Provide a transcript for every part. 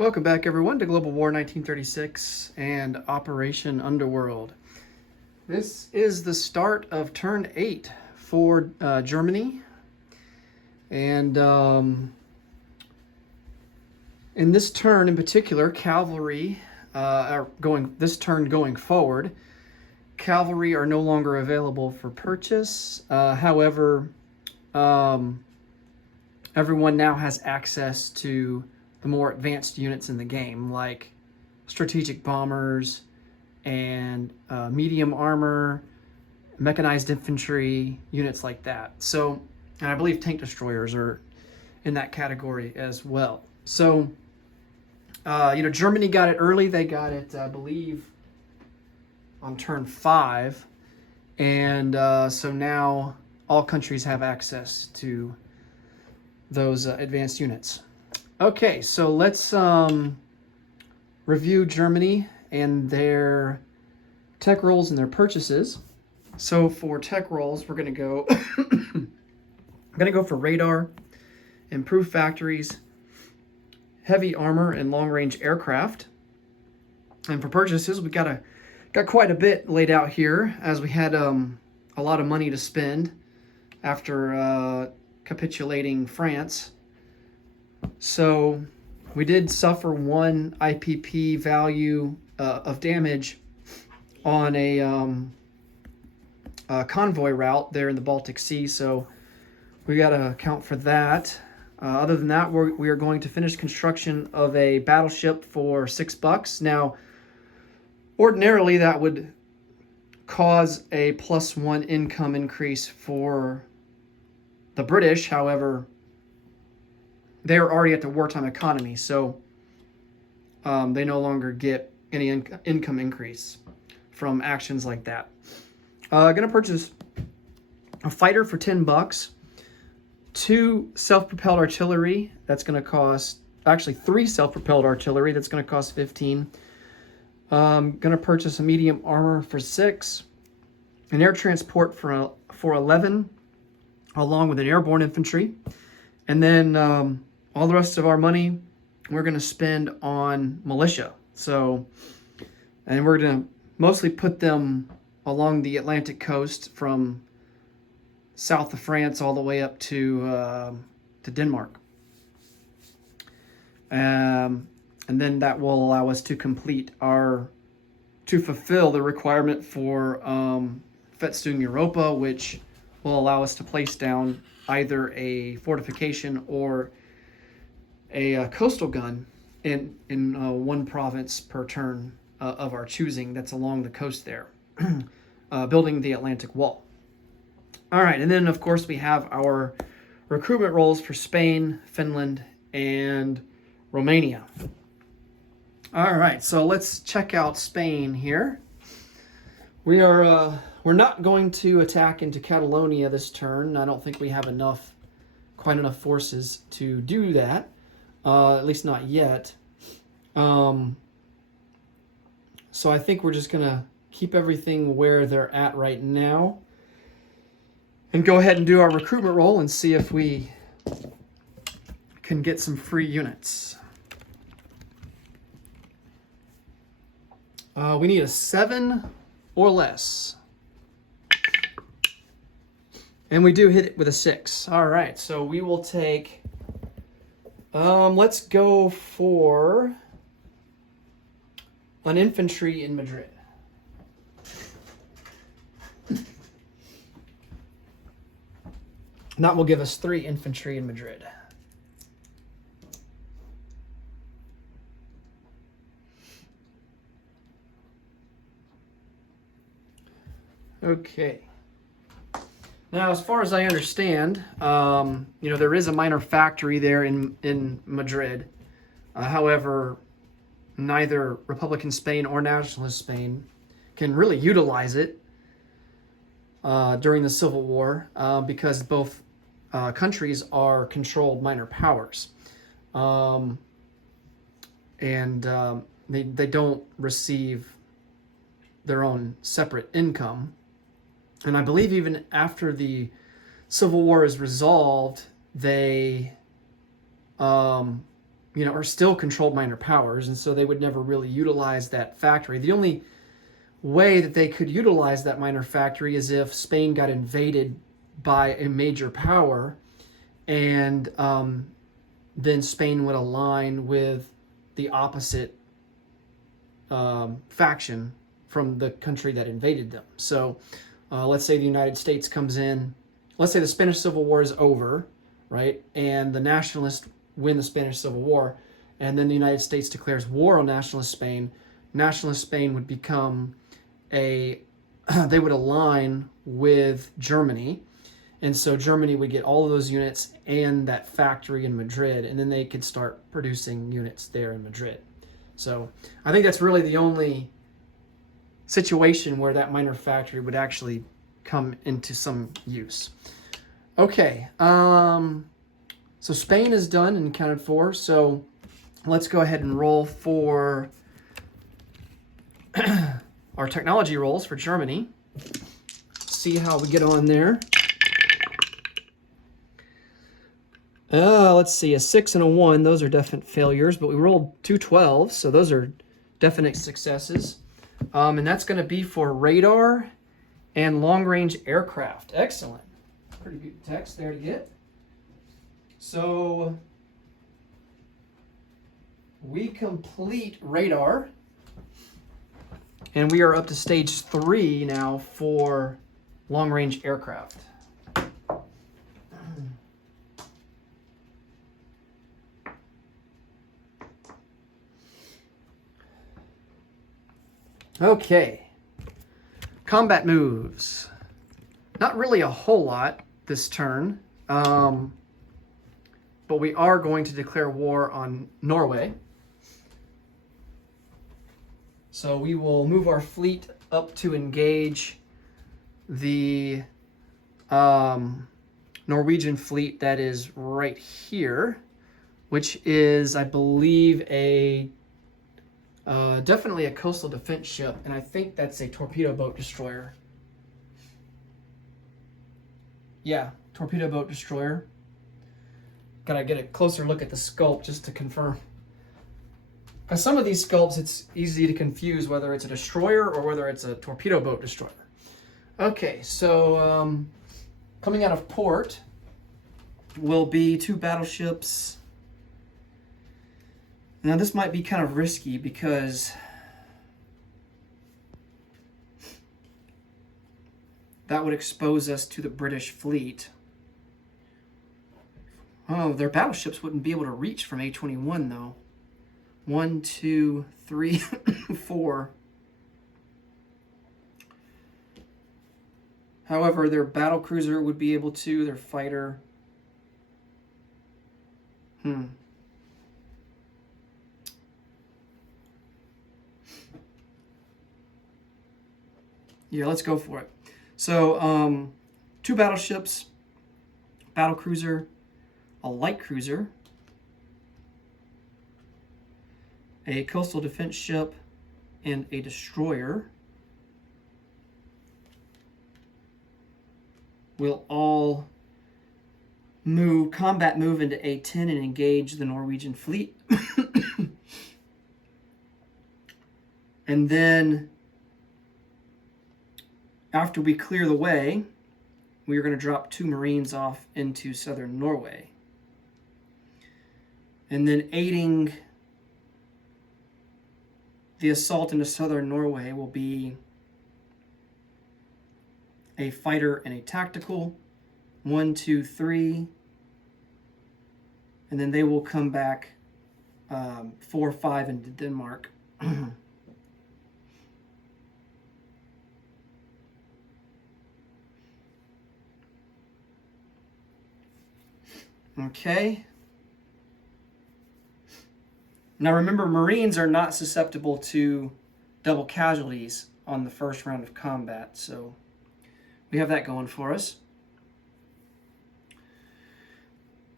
Welcome back, everyone, to Global War 1936 and Operation Underworld. This is the start of turn 8 for Germany. And in this turn in particular, cavalry going forward, cavalry are no longer available for purchase. However, everyone now has access to the more advanced units in the game, like strategic bombers and medium armor, mechanized infantry, units like that. So, and I believe tank destroyers are in that category as well. So, Germany got it early. They got it, I believe, on turn 5. And so now all countries have access to those advanced units. Okay, so let's review Germany and their tech rolls and their purchases. So for tech rolls, we're going to go for radar, improved factories, heavy armor, and long-range aircraft. And for purchases, we got quite a bit laid out here, as we had a lot of money to spend after capitulating France. So we did suffer 1 IPP value of damage on a convoy route there in the Baltic Sea. So we got to account for that. Other than that, we are going to finish construction of a battleship for $6. Now, ordinarily that would cause a +1 income increase for the British. However, they're already at the wartime economy, so they no longer get any income increase from actions like that. Going to purchase a fighter for $10, 2 self-propelled artillery. That's going to cost, actually 3 self-propelled artillery. That's going to cost 15. Going to purchase a medium armor for 6, an air transport for 11, along with an airborne infantry, and then all the rest of our money we're going to spend on militia. So, and we're going to mostly put them along the Atlantic coast from south of France all the way up to Denmark. And then that will allow us to fulfill the requirement for Festung Europa, which will allow us to place down either a fortification or a coastal gun in one province per turn of our choosing that's along the coast there, building the Atlantic Wall. All right, and then of course we have our recruitment rolls for Spain, Finland, and Romania. All right, so let's check out Spain here. We're not going to attack into Catalonia this turn. I don't think we have quite enough forces to do that. At least not yet. So I think we're just going to keep everything where they're at right now and go ahead and do our recruitment roll and see if we can get some free units. We need a 7 or less. And we do hit it with a 6. All right, so we will take... let's go for an infantry in Madrid. And that will give us 3 infantry in Madrid. Okay. Now, as far as I understand, there is a minor factory there in Madrid. However, neither Republican Spain or Nationalist Spain can really utilize it during the Civil War because both countries are controlled minor powers. They don't receive their own separate income. And I believe even after the Civil War is resolved, they are still controlled minor powers, and so they would never really utilize that factory. The only way that they could utilize that minor factory is if Spain got invaded by a major power, and then Spain would align with the opposite faction from the country that invaded them. So let's say the United States comes in, let's say the Spanish Civil War is over, right? And the nationalists win the Spanish Civil War, and then the United States declares war on nationalist Spain. Nationalist Spain would become they would align with Germany, and so Germany would get all of those units and that factory in Madrid, and then they could start producing units there in Madrid. So I think that's really the only situation where that minor factory would actually come into some use. Okay, so Spain is done and accounted for, so let's go ahead and roll for our technology rolls for Germany. See how we get on there. Let's see, a 6 and a 1, those are definite failures, but we rolled 2 12s, so those are definite successes. And that's going to be for radar and long-range aircraft. Excellent. Pretty good text there to get. So we complete radar, and we are up to stage 3 now for long-range aircraft. Okay, combat moves. Not really a whole lot this turn, but we are going to declare war on Norway. So we will move our fleet up to engage the Norwegian fleet that is right here, which is, I believe, definitely a coastal defense ship, and I think that's a torpedo boat destroyer. Yeah, torpedo boat destroyer. Gotta get a closer look at the sculpt just to confirm. Because some of these sculpts, it's easy to confuse whether it's a destroyer or whether it's a torpedo boat destroyer. Okay, so coming out of port will be 2 battleships. Now this might be kind of risky because that would expose us to the British fleet. Oh, their battleships wouldn't be able to reach from A21 though. 1, 2, 3, 4. However, their battle cruiser would be able to, their fighter. Yeah, let's go for it. So, 2 battleships, battle cruiser, a light cruiser, a coastal defense ship, and a destroyer will all combat move into A10 and engage the Norwegian fleet. And then after we clear the way, we are going to drop 2 Marines off into southern Norway. And then aiding the assault into southern Norway will be a fighter and a tactical. 1, 2, 3. And then they will come back 4, 5 into Denmark. Okay. Now remember, Marines are not susceptible to double casualties on the first round of combat, so we have that going for us.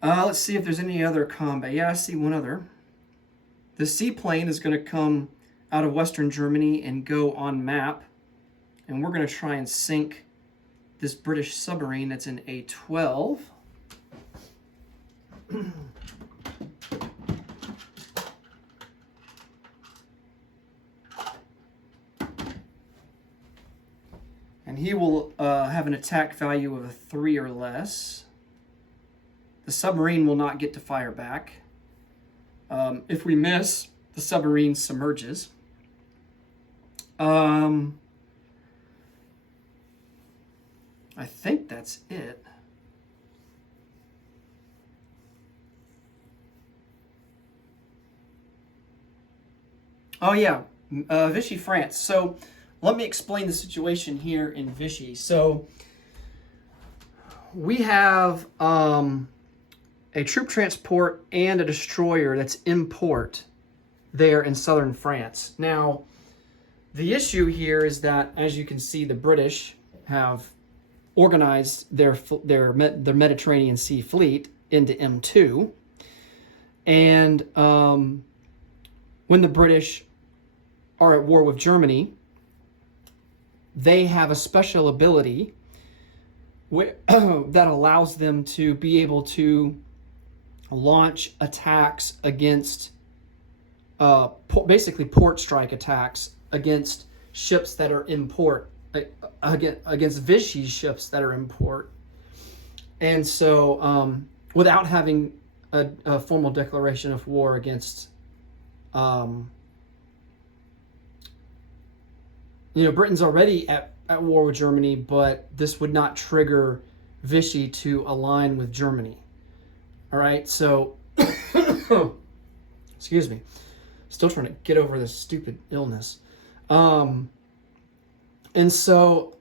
Let's see if there's any other combat. Yeah, I see one other. The seaplane is going to come out of Western Germany and go on map, and we're going to try and sink this British submarine that's in A12. And he will have an attack value of a 3 or less. The submarine will not get to fire back. If we miss, the submarine submerges. I think that's it. Oh yeah, Vichy, France. So let me explain the situation here in Vichy. So we have a troop transport and a destroyer that's in port there in southern France. Now, the issue here is that, as you can see, the British have organized their Mediterranean Sea Fleet into M2. And when the British are at war with Germany, they have a special ability that allows them to be able to launch attacks against, basically port strike attacks against ships that are in port, against Vichy ships that are in port. And so without having a formal declaration of war against, Britain's already at war with Germany, but this would not trigger Vichy to align with Germany. All right, so, excuse me, still trying to get over this stupid illness. And so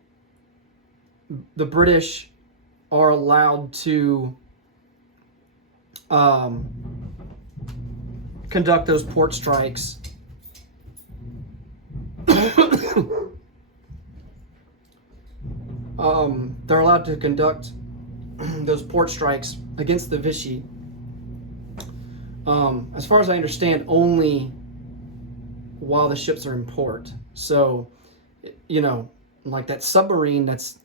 the British are allowed to conduct those port strikes they're allowed to conduct those port strikes against the Vichy. As far as I understand, only while the ships are in port. So, like that submarine that's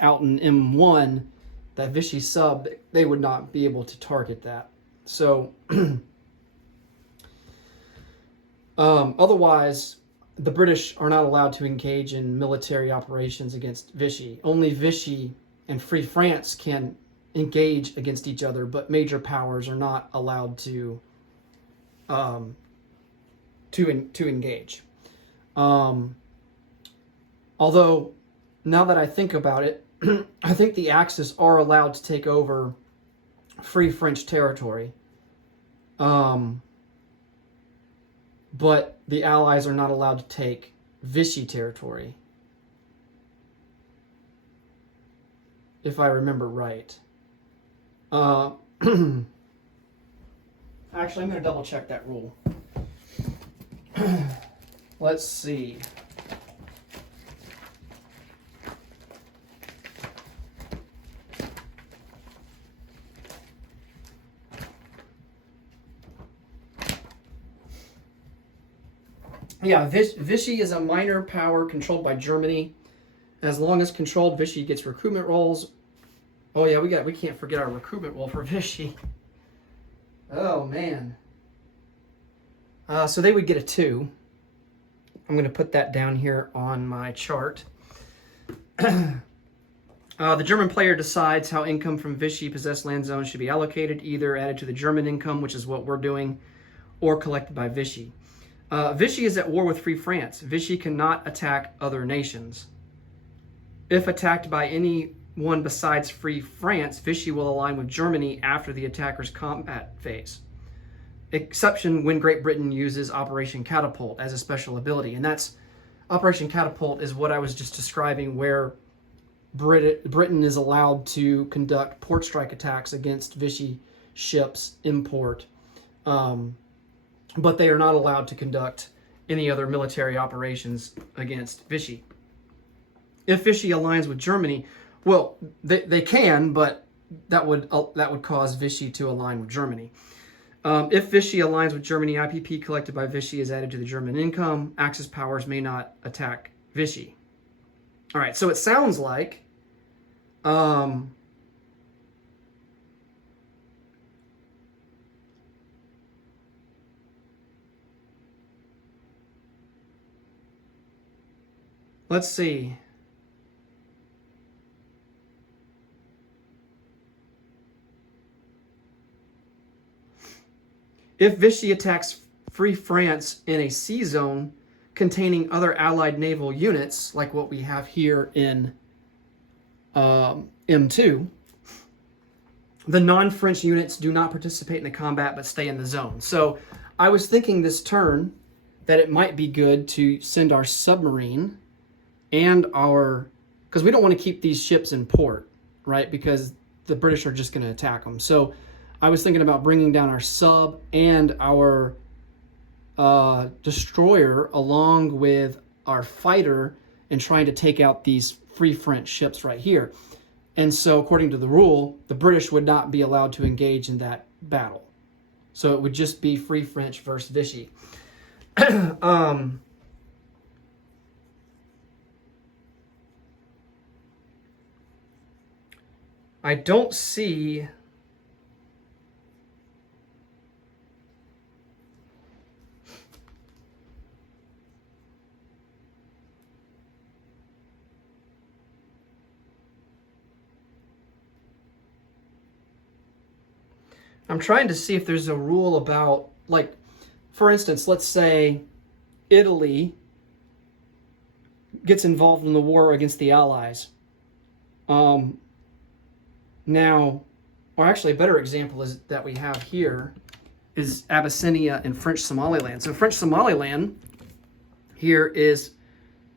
out in M1, that Vichy sub, they would not be able to target that. So, otherwise, the British are not allowed to engage in military operations against Vichy. Only Vichy and Free France can engage against each other, but major powers are not allowed to engage. Although, now that I think about it, I think the Axis are allowed to take over Free French territory. But the Allies are not allowed to take Vichy territory, if I remember right. Actually, I'm going to double check that rule. Let's see. Yeah, Vichy is a minor power controlled by Germany. As long as controlled, Vichy gets recruitment rolls. Oh yeah, we can't forget our recruitment roll for Vichy. Oh man. So they would get a 2. I'm going to put that down here on my chart. The German player decides how income from Vichy possessed land zones should be allocated, either added to the German income, which is what we're doing, or collected by Vichy. Vichy is at war with Free France. Vichy cannot attack other nations. If attacked by anyone besides Free France, Vichy will align with Germany after the attacker's combat phase. Exception when Great Britain uses Operation Catapult as a special ability. And that's Operation Catapult is what I was just describing, where Britain is allowed to conduct port strike attacks against Vichy ships in port. But they are not allowed to conduct any other military operations against Vichy. If Vichy aligns with Germany, well, they can, but that would cause Vichy to align with Germany. If Vichy aligns with Germany, IPP collected by Vichy is added to the German income. Axis powers may not attack Vichy. All right, so it sounds like let's see. if Vichy attacks Free France in a sea zone containing other Allied naval units, like what we have here in M2, the non-French units do not participate in the combat but stay in the zone. So I was thinking this turn that it might be good to send our submarine and our, because we don't want to keep these ships in port, right? Because the British are just going to attack them. So I was thinking about bringing down our sub and our destroyer along with our fighter and trying to take out these Free French ships right here. And so according to the rule, the British would not be allowed to engage in that battle. So it would just be Free French versus Vichy. I don't see... I'm trying to see if there's a rule about, like, for instance, let's say Italy gets involved in the war against the Allies. Now, or actually a better example is that we have here is Abyssinia and French Somaliland. So French Somaliland here is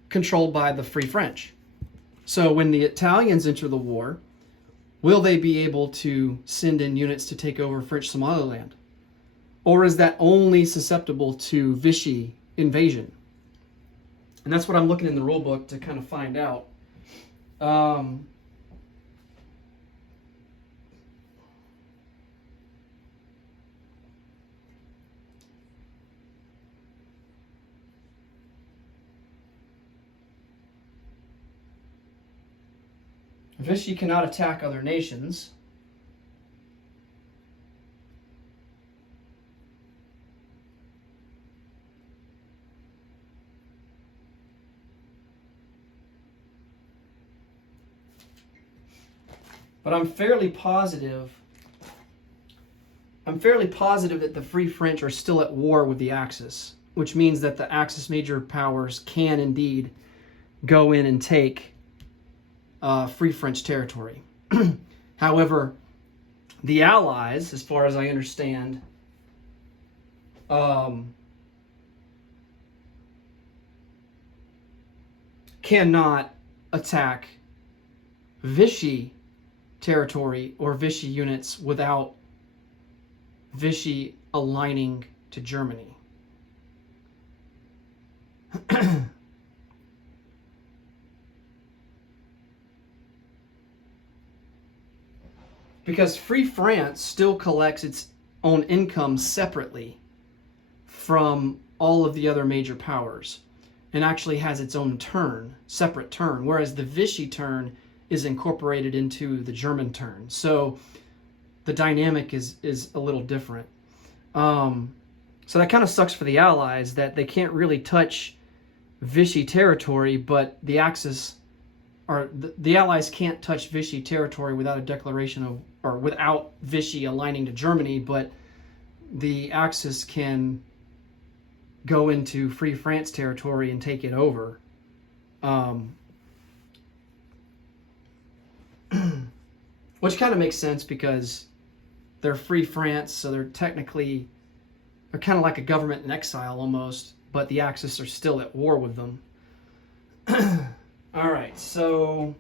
controlled by the Free French. So when the Italians enter the war, will they be able to send in units to take over French Somaliland? Or is that only susceptible to Vichy invasion? And that's what I'm looking in the rule book to kind of find out. Vichy cannot attack other nations. But I'm fairly positive that the Free French are still at war with the Axis, which means that the Axis major powers can indeed go in and take Free French territory. However, the Allies, as far as I understand, cannot attack Vichy territory or Vichy units without Vichy aligning to Germany. Because Free France still collects its own income separately from all of the other major powers and actually has its own turn, separate turn, whereas the Vichy turn is incorporated into the German turn. So the dynamic is a little different. So that kind of sucks for the Allies that they can't really touch Vichy territory, but the Axis, or the Allies can't touch Vichy territory without a declaration of, or without Vichy aligning to Germany, but the Axis can go into Free France territory and take it over. Which kind of makes sense because they're Free France, so they're kind of like a government in exile almost, but the Axis are still at war with them. All right, so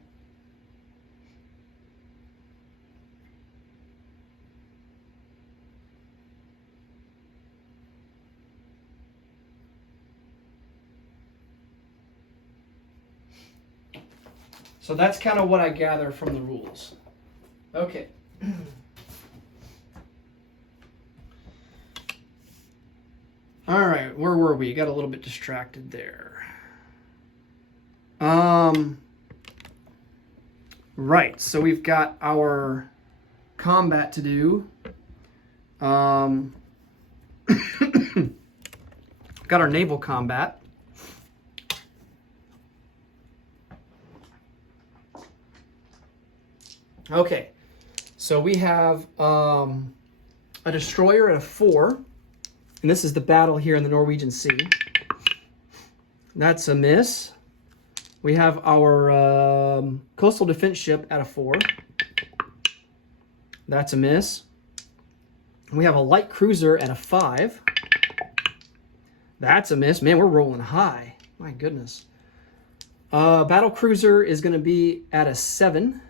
that's kind of what I gather from the rules. Okay. All right, where were we? Got a little bit distracted there. Right, so we've got our combat to do. Got our naval combat. Okay, so we have a destroyer at a 4. And this is the battle here in the Norwegian Sea. That's a miss. We have our coastal defense ship at a 4. That's a miss. We have a light cruiser at a 5. That's a miss. Man, we're rolling high. My goodness. Battle cruiser is going to be at a 7.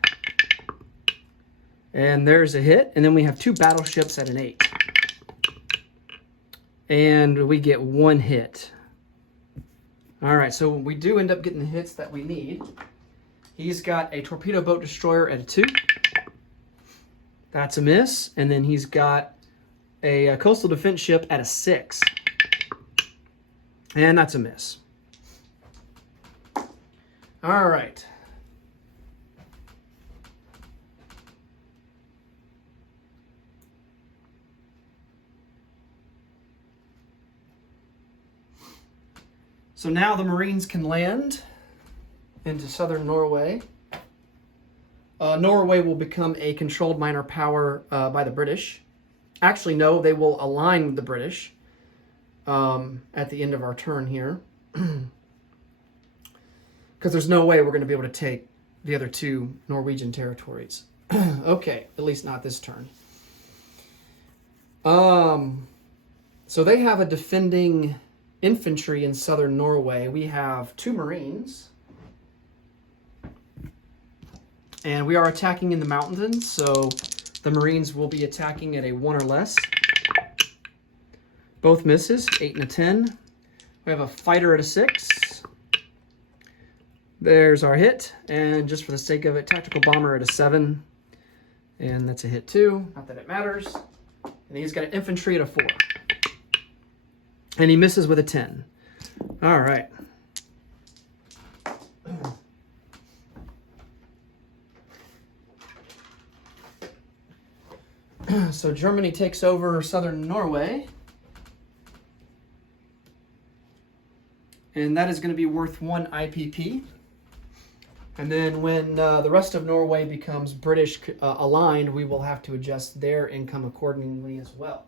And there's a hit. And then we have 2 battleships at an 8. And we get 1 hit. All right, so we do end up getting the hits that we need. He's got a torpedo boat destroyer at a 2. That's a miss. And then he's got a coastal defense ship at a 6. And that's a miss. All right. So now the Marines can land into southern Norway. Norway will become a controlled minor power by the British. Actually, no, they will align with the British at the end of our turn here. Because there's no way we're going to be able to take the other 2 Norwegian territories. Okay, at least not this turn. So they have a defending infantry in southern Norway. We have 2 Marines. And we are attacking in the mountains, so the Marines will be attacking at a 1 or less. Both misses, 8 and a 10. We have a fighter at a 6. There's our hit, and just for the sake of it, tactical bomber at a 7. And that's a hit too, not that it matters. And he's got an infantry at a 4. And he misses with a 10. All right. So Germany takes over southern Norway. And that is going to be worth 1 IPP. And then when the rest of Norway becomes British aligned, we will have to adjust their income accordingly as well.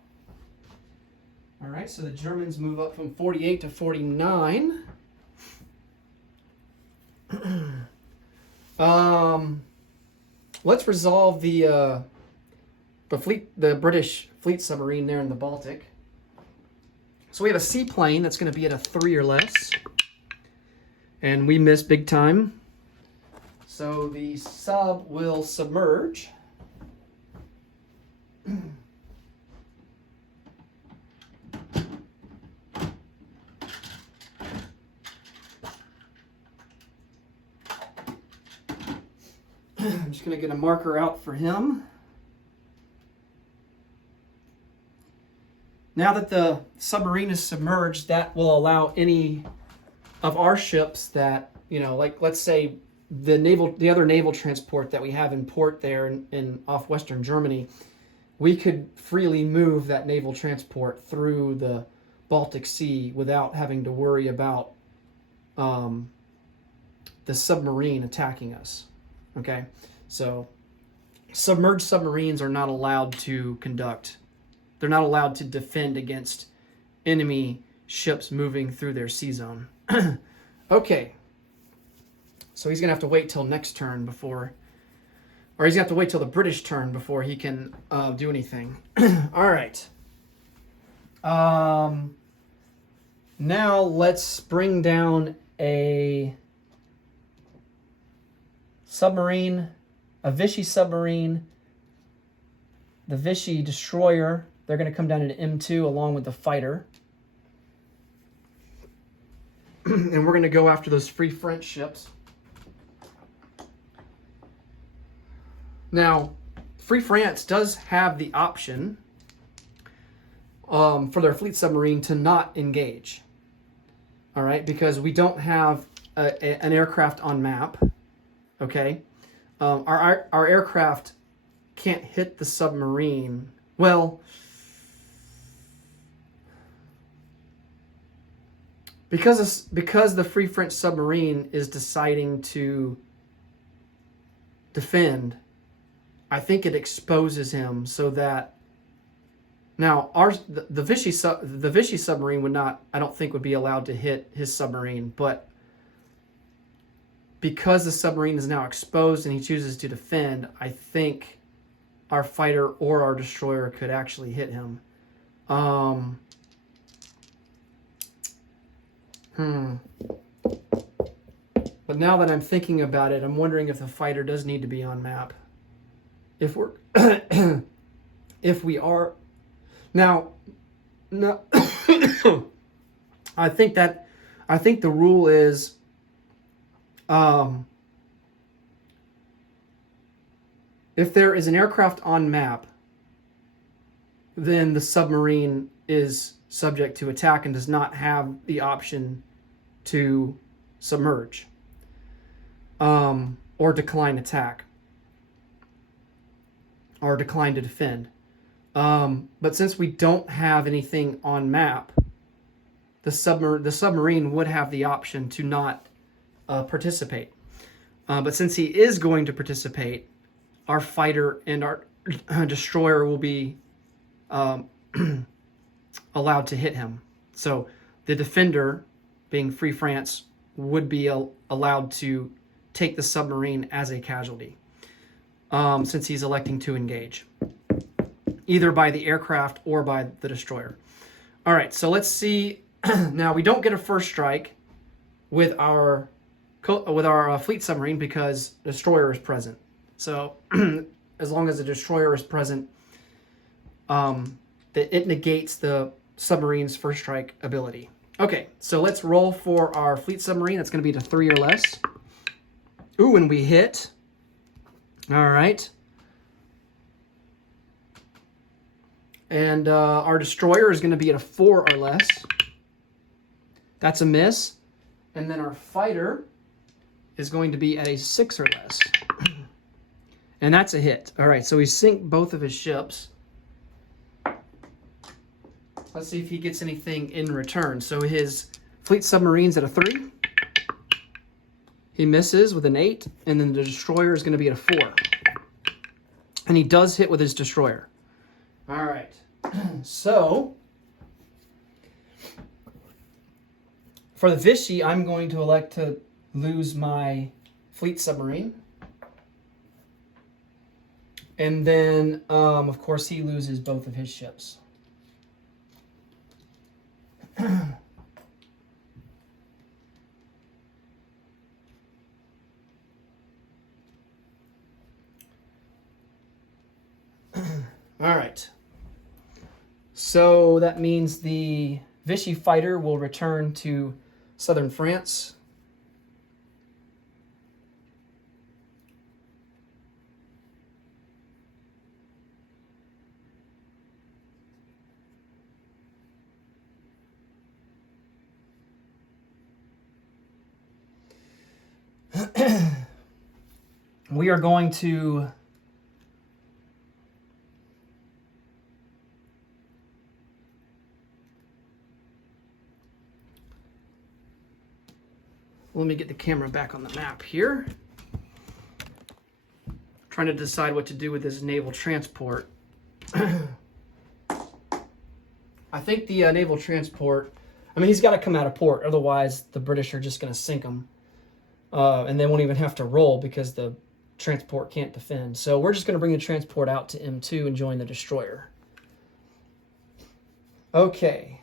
All right, so the Germans move up from 48 to 49. Let's resolve the British fleet submarine there in the Baltic. So we have a seaplane that's going to be at a 3 or less. And we miss big time. So the sub will submerge. I'm just going to get a marker out for him. Now that the submarine is submerged, that will allow any of our ships that, like let's say the other naval transport that we have in port there in off Western Germany, we could freely move that naval transport through the Baltic Sea without having to worry about the submarine attacking us. Okay, so submerged submarines are not allowed to they're not allowed to defend against enemy ships moving through their sea zone. Okay, so he's going to have to wait till next turn before, or he's going to have to wait till the British turn before he can do anything. All right. Now let's bring down a submarine, a Vichy submarine, the Vichy destroyer. They're going to come down into M2 along with the fighter. And we're going to go after those Free French ships. Now, Free France does have the option for their fleet submarine to not engage. All right, because we don't have an aircraft on map. Okay, our aircraft can't hit the submarine. Well, because the Free French submarine is deciding to defend, I think it exposes him so that Now, the Vichy submarine would not, I don't think, would be allowed to hit his submarine, but because the submarine is now exposed and he chooses to defend, I think our fighter or our destroyer could actually hit him. But now that I'm thinking about it, I'm wondering if the fighter does need to be on map. If we're, if we are, now, no, I think the rule is, if there is an aircraft on map, then the submarine is subject to attack and does not have the option to submerge, or decline attack, or decline to defend. But since we don't have anything on map, the submarine would have the option to not participate. But since he is going to participate, our fighter and our destroyer will be allowed to hit him. So the defender, being Free France, would be allowed to take the submarine as a casualty, since he's electing to engage, either by the aircraft or by the destroyer. All right, so let's see. Now, we don't get a first strike with our fleet submarine because the destroyer is present. So as long as the destroyer is present, it negates the submarine's first strike ability. Okay, so let's roll for our fleet submarine. That's going to be to 3 or less. Ooh, and we hit. All right. And our destroyer is going to be at a 4 or less. That's a miss. And then our fighter is going to be at a 6 or less. And that's a hit. All right, so we sink both of his ships. Let's see if he gets anything in return. So his fleet submarine's at a 3. He misses with an 8. And then the destroyer is going to be at a 4. And he does hit with his destroyer. All right. So for the Vichy, I'm going to elect to lose my fleet submarine. And then, of course, he loses both of his ships. All right. So that means the Vichy fighter will return to southern France. We are going to let me get the camera back on the map here. Trying to decide what to do with this naval transport. I think the naval transport, I mean, he's got to come out of port, otherwise the British are just going to sink him. And they won't even have to roll because the transport can't defend. So we're just going to bring the transport out to M2 and join the destroyer. Okay.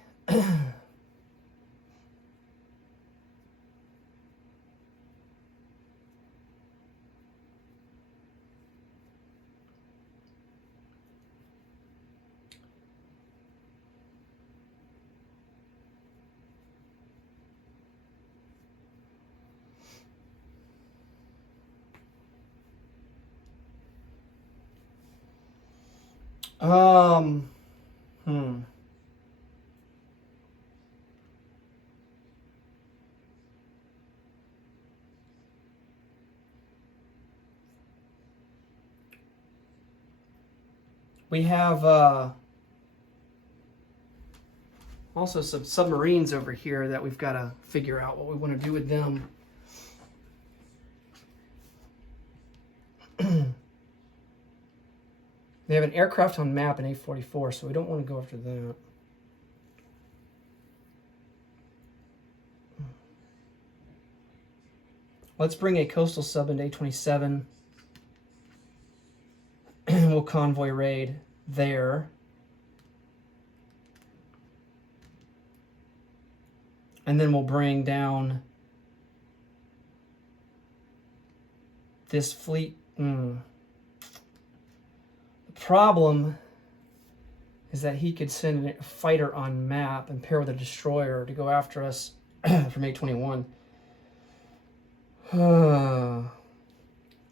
We have also some submarines over here that we've got to figure out what we want to do with them. They have an aircraft on map in A44, so we don't want to go after that. Let's bring a coastal sub into A27. We'll convoy raid there. And then we'll bring down this fleet. The problem is that he could send a fighter on map and pair with a destroyer to go after us from A21.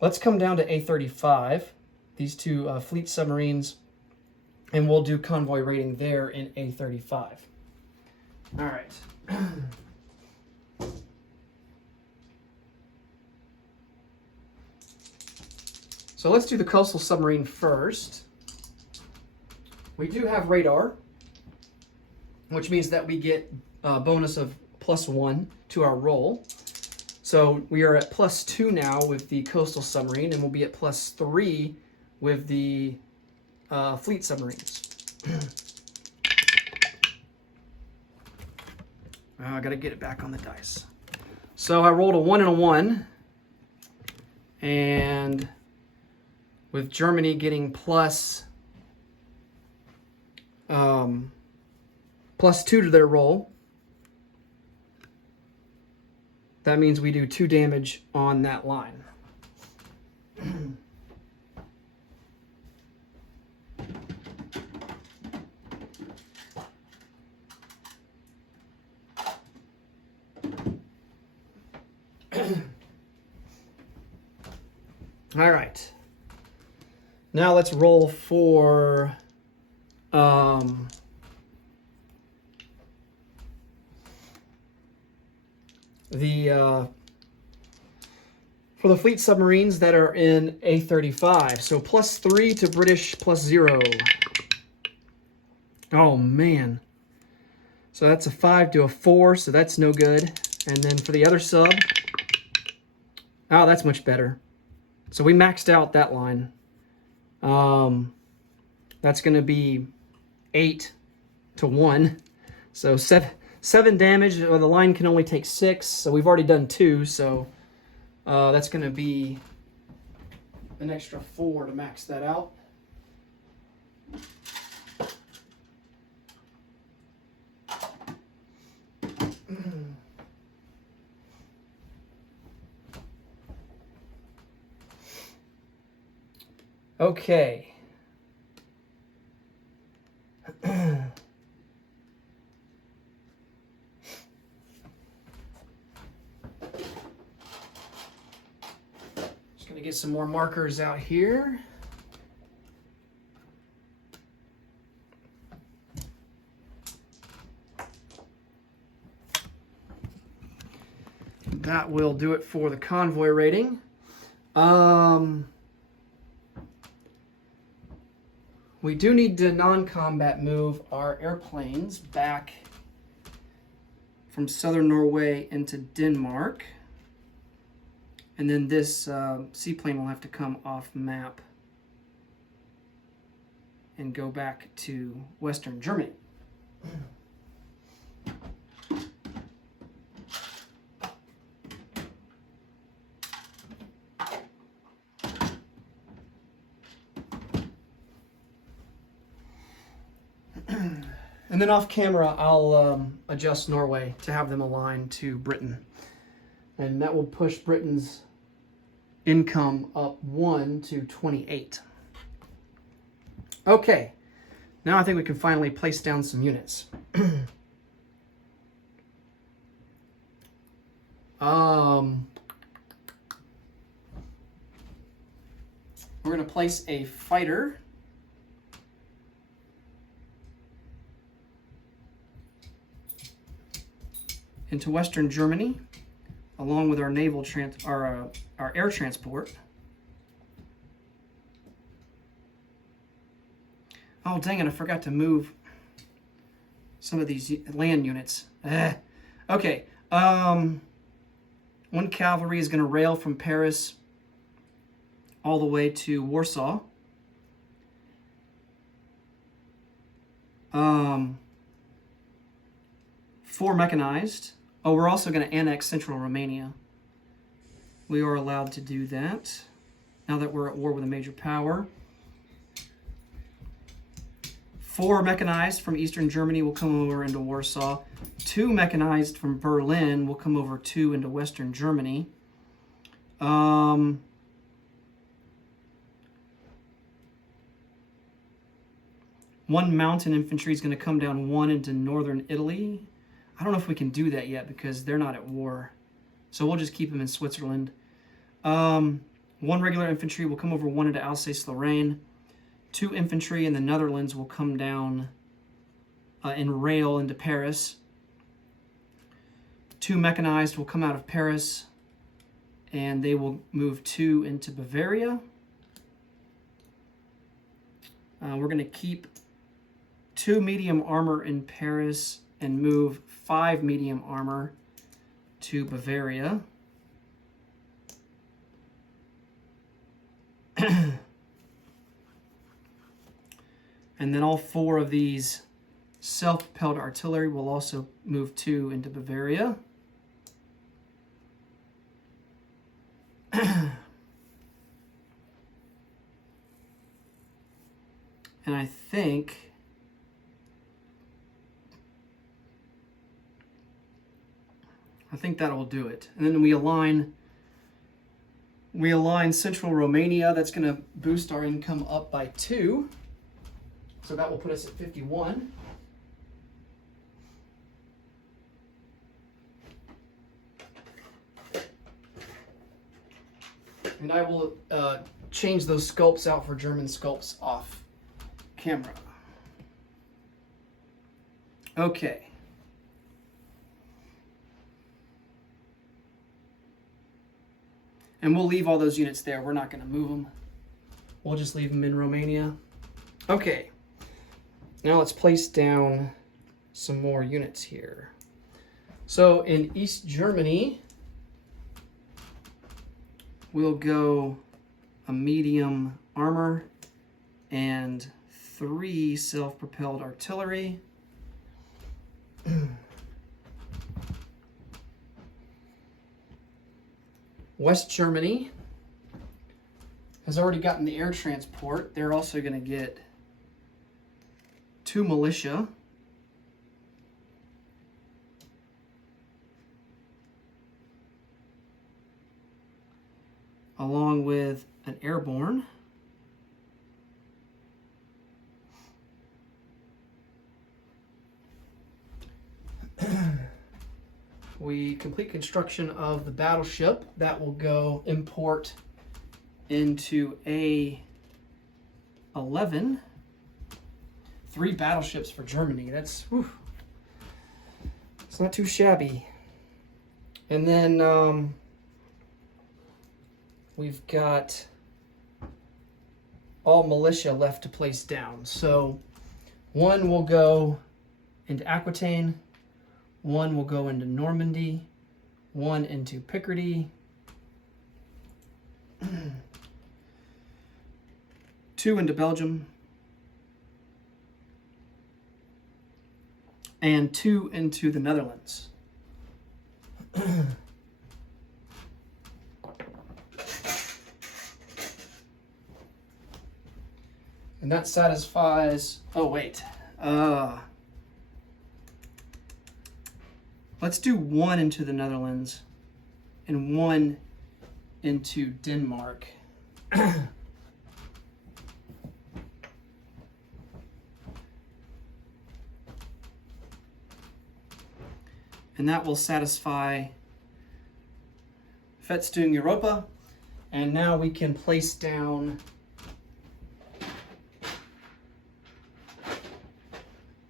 Let's come down to A35, these two fleet submarines, and we'll do convoy raiding there in A35. All right. So let's do the coastal submarine first. We do have radar, which means that we get a bonus of +1 to our roll. So we are at +2 now with the coastal submarine, and we'll be at +3 with the fleet submarines. I gotta get it back on the dice. So I rolled a 1 and a 1, and with Germany getting +2 to their roll, that means we do 2 damage on that line. All right. Now let's roll for for the fleet submarines that are in A35. So +3 to British, +0. Oh man. So that's a 5 to a 4, so that's no good. And then for the other sub, oh, that's much better. So we maxed out that line. That's going to be 8 to 1. So 7 damage. The line can only take 6. So we've already done 2. So that's going to be an extra 4 to max that out. Okay. Just gonna get some more markers out here. That will do it for the convoy rating. We do need to non-combat move our airplanes back from southern Norway into Denmark. And then this seaplane will have to come off map and go back to Western Germany. And then off camera, I'll adjust Norway to have them align to Britain. And that will push Britain's income up 1 to 28. Okay, now I think we can finally place down some units. We're going to place a fighter into Western Germany, along with our naval our air transport. Oh dang it! I forgot to move some of these land units. Okay. One cavalry is going to rail from Paris all the way to Warsaw, 4 mechanized. Oh, we're also going to annex central Romania. We are allowed to do that now that we're at war with a major power. 4 mechanized from Eastern Germany will come over into Warsaw. 2 mechanized from Berlin will come over into Western Germany. 1 mountain infantry is going to come down 1 into northern Italy. I don't know if we can do that yet because they're not at war. So we'll just keep them in Switzerland. 1 regular infantry will come over 1 into Alsace-Lorraine. 2 infantry in the Netherlands will come down in rail into Paris. 2 mechanized will come out of Paris, and they will move 2 into Bavaria. We're going to keep 2 medium armor in Paris and move 5 medium armor to Bavaria. And then all 4 of these self-propelled artillery will also move 2 into Bavaria. And I think that will do it. And then we align central Romania. That's going to boost our income up by 2. So that will put us at 51. And I will change those sculpts out for German sculpts off camera. Okay. And we'll leave all those units there. We're not going to move them. We'll just leave them in Romania. Okay. Now let's place down some more units here. So in East Germany, we'll go a medium armor and 3 self-propelled artillery. West Germany has already gotten the air transport. They're also going to get 2 militia. Along with an airborne. We complete construction of the battleship. That will go import into A11. 3 battleships for Germany. That's, whew, it's not too shabby. And then we've got all militia left to place down. So 1 will go into Aquitaine, 1 will go into Normandy, 1 into Picardy, 2 into Belgium, and 2 into the Netherlands. And that satisfies, oh wait, let's do 1 into the Netherlands and 1 into Denmark. And that will satisfy Festung Europa. And now we can place down,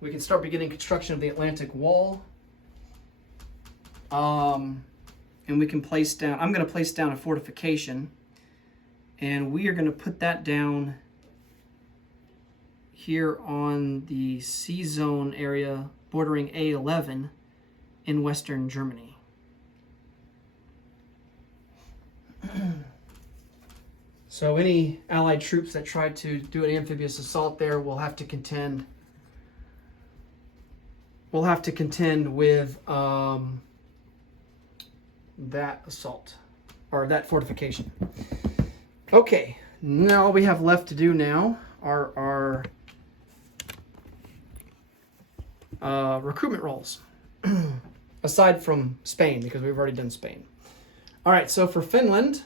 we can start beginning construction of the Atlantic Wall. And we can place down, I'm going to place down a fortification, and we are going to put that down here on the C zone area bordering A11 in Western Germany. So any Allied troops that try to do an amphibious assault there will have to contend we'll have to contend with that assault, or that fortification. Okay, now all we have left to do now are our recruitment rolls, aside from Spain, because we've already done Spain. All right, so for Finland,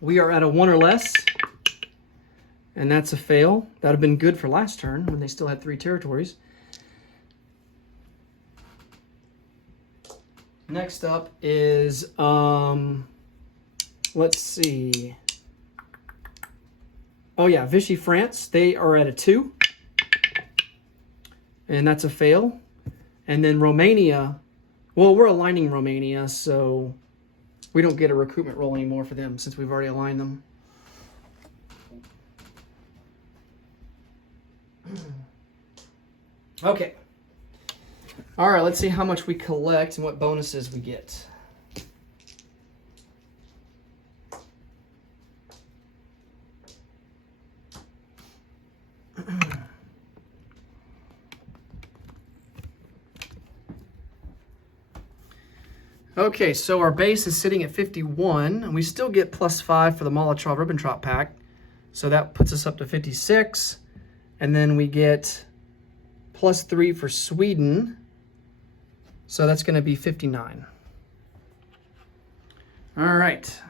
we are at a 1 or less, and that's a fail. That would have been good for last turn when they still had 3 territories. Next up is, let's see. Oh yeah, Vichy, France. They are at a 2. And that's a fail. And then Romania, well, we're aligning Romania, so we don't get a recruitment roll anymore for them since we've already aligned them. Okay. All right, let's see how much we collect and what bonuses we get. Okay, so our base is sitting at 51, and we still get +5 for the Molotov-Ribbentrop pack. So that puts us up to 56. And then we get +3 for Sweden. So that's going to be 59. All right.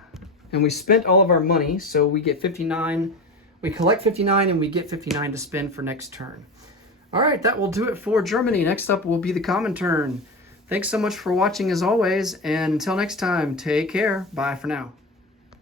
And we spent all of our money, so we get 59. We collect 59, and we get 59 to spend for next turn. All right, that will do it for Germany. Next up will be the common turn. Thanks so much for watching as always, and until next time, take care. Bye for now.